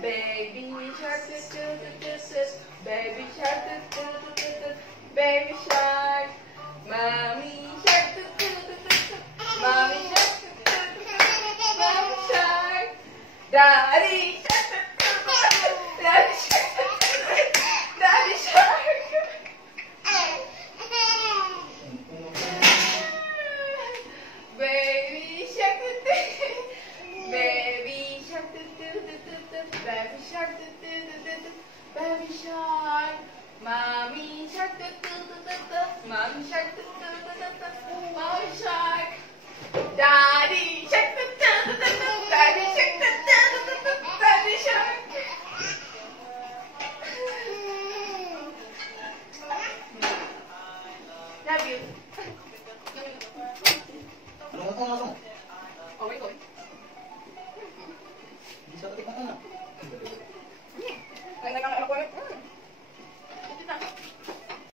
Baby shark, do do do do do. Baby shark, do do do do do. Baby shark, mommy shark, do do do do do. Mommy shark, do do do do. Mommy shark, daddy shark, do do do do. Daddy shark, do do do do. Daddy shark. Baby shark, do do. Baby shark, do do do do do. Baby shark, do do do do do. Baby shark, mommy shark, do do do do do. Mommy shark, do do do do do. Mommy shark, daddy.